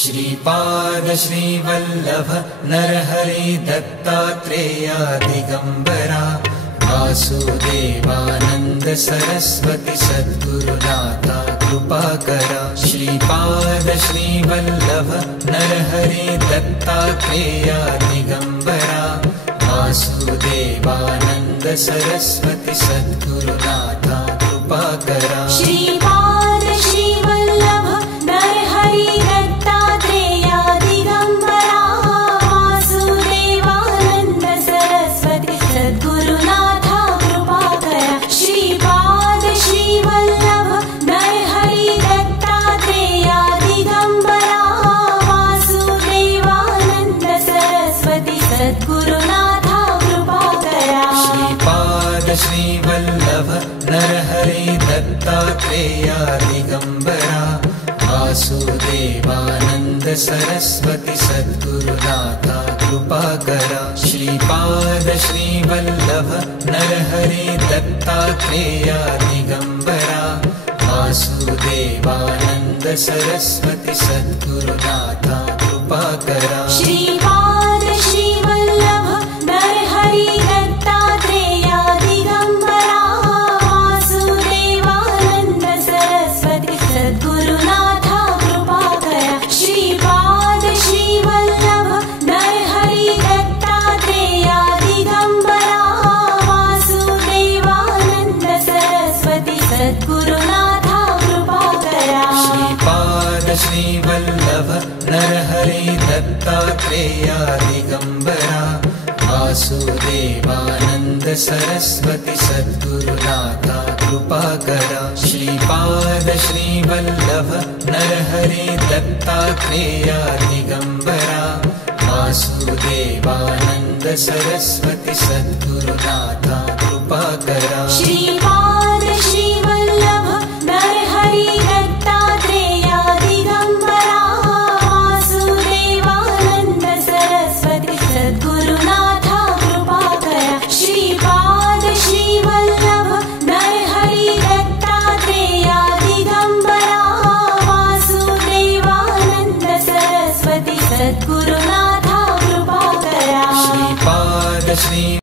Shripad Shrivallabh Narhari Dattatreya Digambara Vasudevanand Saraswati सद्गुरुनाथा कृपाकरा। Shripad Shrivallabh Narhari Dattatreya Digambara Vasudevanand Saraswati सद्गुरुनाथा कृपाकरा। Shripad Shrivallabh Narhari Dattatreya Digambara Vasudevanand Saraswati सद्गुरुनाथा कृपाकरा। Shripad Shrivallabh Narhari Dattatreya Digambara Vasudevanand Saraswati सद्गुरुनाथा कृपाकरा। Shripad Shrivallabh Narhari Dattatreya Digambara Vasudevanand Saraswati सद्गुरुनाथा कृपाकरा। Shripad Shrivallabh Narhari Dattatreya Digambara Vasudevanand Saraswati सद्गुरुनाथा कृपाकरा। Shripad Shrivallabh Narhari Dattatreya Digambara Vasudevanand Saraswati सद्गुरुनाथा कृपाकरा। Shripad Shrivallabh Narhari Dattatreya Digambara Vasudevanand Saraswati सद्गुरुनाथा कृपाकरा। Shripad Shrivallabh Narhari Dattatreya Digambara Vasudevanand Saraswati सद्गुरुनाथा कृपाकरा। Shripad Shrivallabh Narhari Dattatreya Digambara Vasudevanand Saraswati सद्गुरुनाथा कृपाकरा।